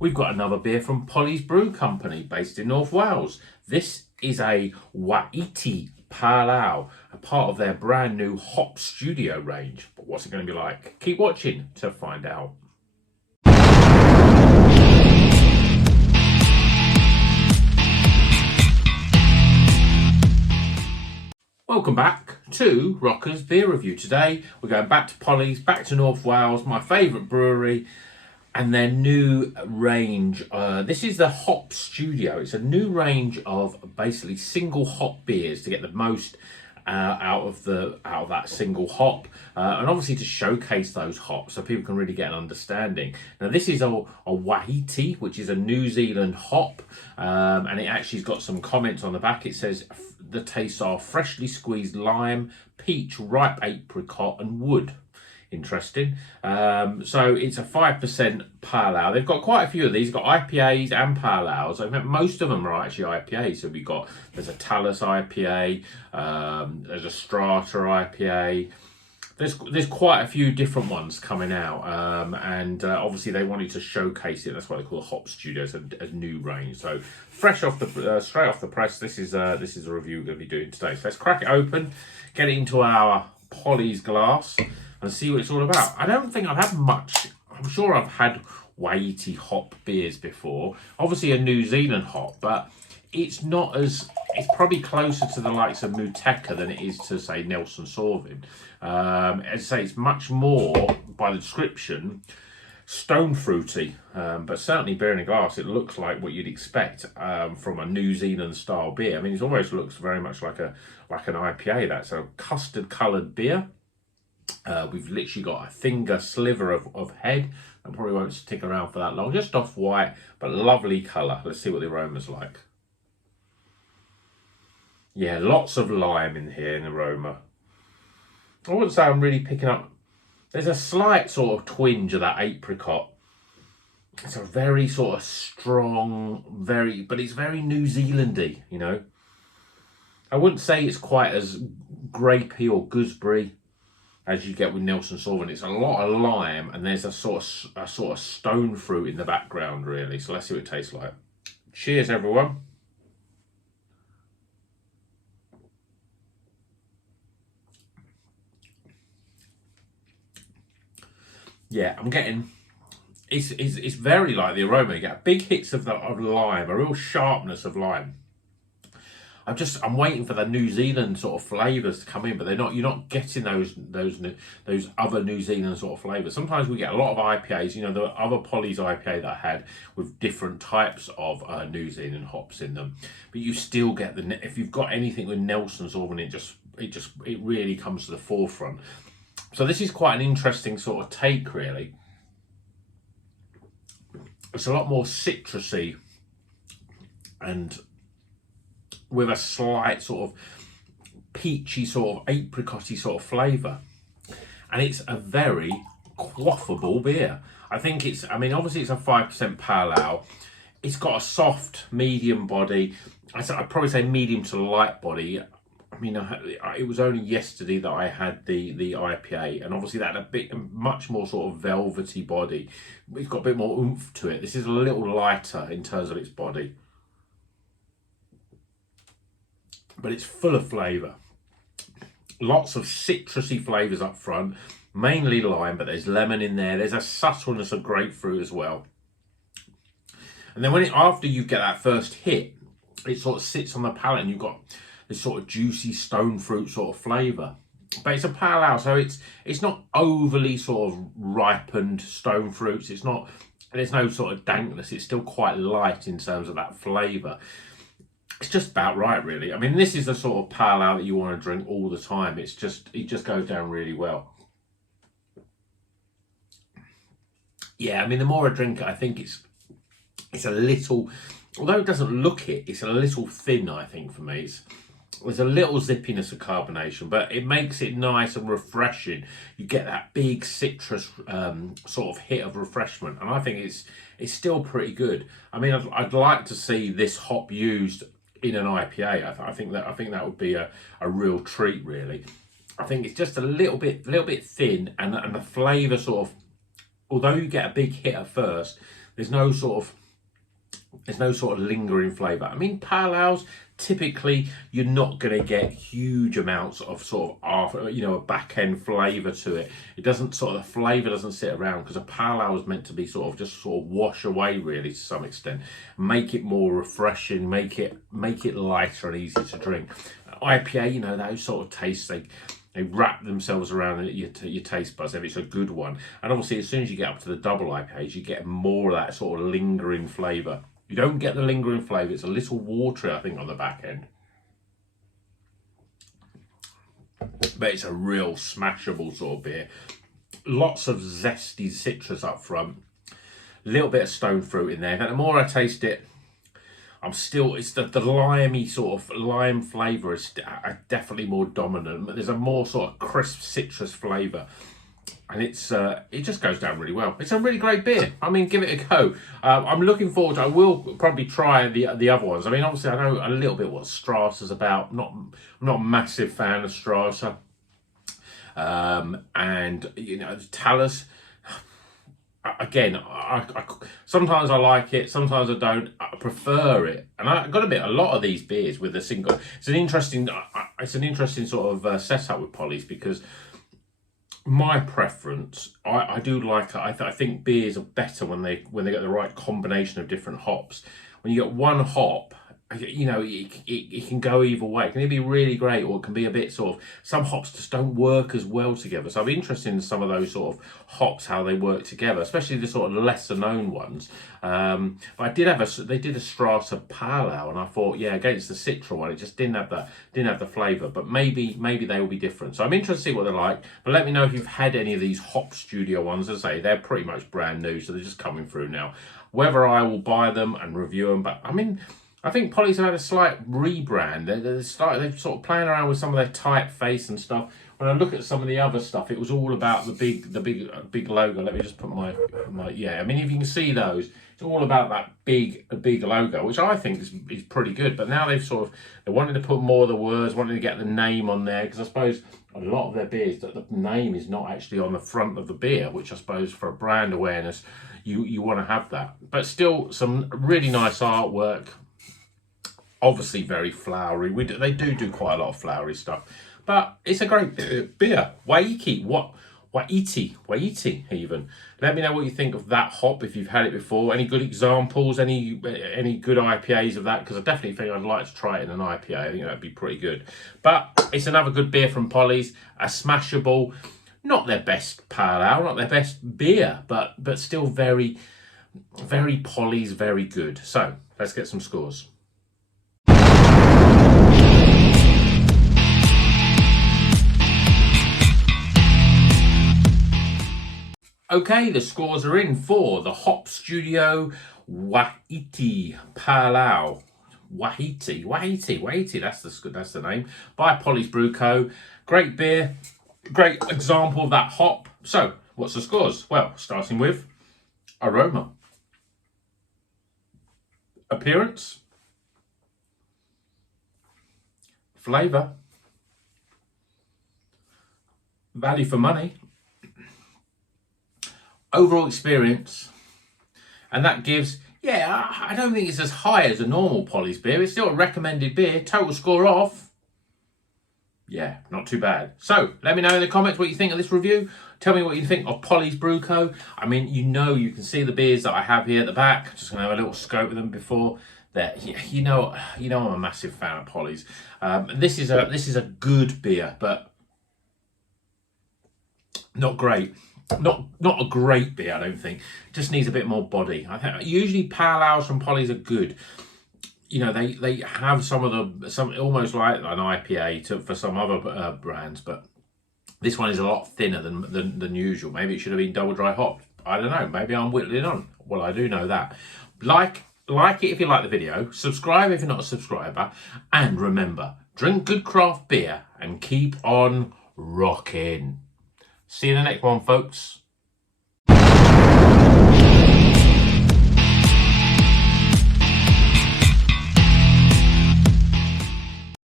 We've got another beer from Polly's Brew Company based in North Wales. This is a Wai-iti Pale Ale, a part of their brand new Hop Studio range. But what's it going to be like? Keep watching to find out. Welcome back to Rocker's Beer Review. Today we're going back to Polly's, back to North Wales, my favourite brewery, and their new range. This is the Hop Studio. It's a new range of basically single hop beers to get the most out of that single hop, and obviously to showcase those hops so people can really get an understanding. Now this is a Wai-iti, which is a New Zealand hop, and it actually's got some comments on the back. It says the tastes are freshly squeezed lime, peach, ripe apricot and wood. Interesting. So it's a 5% pale ale. They've got quite a few of these. They've got IPAs and pale ales. I think most of them are actually IPAs. So there's a Talus IPA, there's a Strata IPA. There's quite a few different ones coming out, and obviously they wanted to showcase it. That's why they call it Hop Studios, a new range. So fresh off the straight off the press. This is a review we're going to be doing today. So let's crack it open, get it into our Polly's glass, and see what it's all about. I don't think I've had much. I'm sure I've had Wai-iti hop beers before. Obviously a New Zealand hop, but it's not as, it's probably closer to the likes of Muteka than it is to, say, Nelson Sauvin. As I say, it's much more, by the description, stone fruity, but certainly beer in a glass, it looks like what you'd expect from a New Zealand style beer. I mean, it almost looks very much like an IPA. That's a custard coloured beer. We've literally got a finger sliver of head. I probably won't stick around for that long. Just off white, but lovely colour. Let's see what the aroma's like. Yeah, lots of lime in here in aroma. I wouldn't say I'm really picking up. There's a slight sort of twinge of that apricot. It's a very sort of strong, but it's very New Zealandy, you know. I wouldn't say it's quite as grapey or gooseberry as you get with Nelson Sauvin. It's a lot of lime, and there's a sort of stone fruit in the background, really. So let's see what it tastes like. Cheers, everyone. Yeah, I'm getting. It's very like the aroma. You get big hits of lime, a real sharpness of lime. I'm waiting for the New Zealand sort of flavours to come in, but they're not. You're not getting those other New Zealand sort of flavours. Sometimes we get a lot of IPAs. You know, the other Polly's IPA that I had with different types of New Zealand hops in them, but you still get if you've got anything with Nelson's Sauvin, it really comes to the forefront. So this is quite an interesting sort of take, really. It's a lot more citrusy and with a slight sort of peachy, sort of apricotty sort of flavour. And it's a very quaffable beer. I think obviously it's a 5% pale ale. It's got a soft, medium body. I'd probably say medium to light body. I mean, it was only yesterday that I had the IPA, and obviously that had much more sort of velvety body. It's got a bit more oomph to it. This is a little lighter in terms of its body, but it's full of flavour. Lots of citrusy flavours up front, mainly lime, but there's lemon in there. There's a subtleness of grapefruit as well. And then after you get that first hit, it sort of sits on the palate, and you've got this sort of juicy stone fruit sort of flavour. But it's a pale ale, so it's not overly sort of ripened stone fruits. There's no sort of dankness. It's still quite light in terms of that flavour. It's just about right, really. I mean, this is the sort of pale ale that you want to drink all the time. It just goes down really well. Yeah, I mean, the more I drink it, I think it's a little, although it doesn't look it, it's a little thin, I think, for me. There's a little zippiness of carbonation, but it makes it nice and refreshing. You get that big citrus sort of hit of refreshment, and I think it's still pretty good. I mean, I'd like to see this hop used in an IPA. I think that would be a real treat, really. I think it's just a little bit thin, and the flavour sort of, although you get a big hit at first, There's no sort of lingering flavour. I mean, pale ales, typically you're not going to get huge amounts of sort of a back end flavour to it. It doesn't the flavour doesn't sit around, because a pale ale is meant to be sort of wash away really to some extent, make it more refreshing, make it lighter and easier to drink. IPA, those sort of tastes, they wrap themselves around your taste buds if it's a good one. And obviously, as soon as you get up to the double IPAs, you get more of that sort of lingering flavour. You don't get the lingering flavour. It's a little watery, I think, on the back end. But it's a real smashable sort of beer. Lots of zesty citrus up front. A little bit of stone fruit in there. And the more I taste it, it's the limey sort of lime flavour is definitely more dominant. But there's a more sort of crisp citrus flavour. And it just goes down really well. It's a really great beer. I mean, give it a go. I'm looking forward to. I will probably try the other ones. I mean, obviously, I know a little bit what Strasser's about. I'm not a massive fan of Strasser. And Talus. Again, I sometimes I like it, sometimes I don't. I prefer it, and I got a lot of these beers with a single. It's an interesting sort of setup with Polly's, because my preference, I do like. I think beers are better when they get the right combination of different hops. When you get one hop, it can go either way. It can either be really great, or it can be a bit sort of, some hops just don't work as well together. So I'm interested in some of those sort of hops, how they work together, especially the sort of lesser known ones. But they did a Strasser Pale Ale, and I thought, against the Citra one, it just didn't have the flavour. But maybe they will be different. So I'm interested to see what they're like. But let me know if you've had any of these Hop Studio ones. As I say, they're pretty much brand new, so they're just coming through now. Whether I will buy them and review them, but I mean, I think Polly's have had a slight rebrand. They're sort of playing around with some of their typeface and stuff. When I look at some of the other stuff, it was all about the big logo. Let me just put my I mean, if you can see those, it's all about that big logo, which I think is pretty good. But now they wanted to put more of the words, wanted to get the name on there, because I suppose a lot of their beers that the name is not actually on the front of the beer, which I suppose for a brand awareness you want to have that. But still, some really nice artwork. Obviously very flowery. They do quite a lot of flowery stuff, but it's a great beer. Wai-iti even. Let me know what you think of that hop, if you've had it before. Any good examples, any good IPAs of that, because I definitely think I'd like to try it in an IPA. I think that'd be pretty good. But it's another good beer from Polly's, a smashable, not their best pale ale, not their best beer, but still very, very Polly's, very good. So let's get some scores. Okay, the scores are in for the Hop Studio Wai-iti Pale Ale. Wai-iti, that's the name. By Polly's Brew Co. Great beer, great example of that hop. So, what's the scores? Well, starting with aroma, appearance, flavour, value for money, overall experience, and that gives, I don't think it's as high as a normal Polly's beer. It's still a recommended beer. Total score off, not too bad. So let me know in the comments what you think of this review. Tell me what you think of Polly's Brew Co. I mean, you can see the beers that I have here at the back. Just gonna have a little scope of them before that. I'm a massive fan of Polly's. This is a good beer, but not great. Not a great beer, I don't think. Just needs a bit more body. I think usually pale ales from Polly's are good. They have some almost like an IPA for some other brands, but this one is a lot thinner than usual. Maybe it should have been double dry hopped. I don't know. Maybe I'm whittling on. Well, I do know that. Like it if you like the video. Subscribe if you're not a subscriber. And remember, drink good craft beer and keep on rocking. See you in the next one, folks.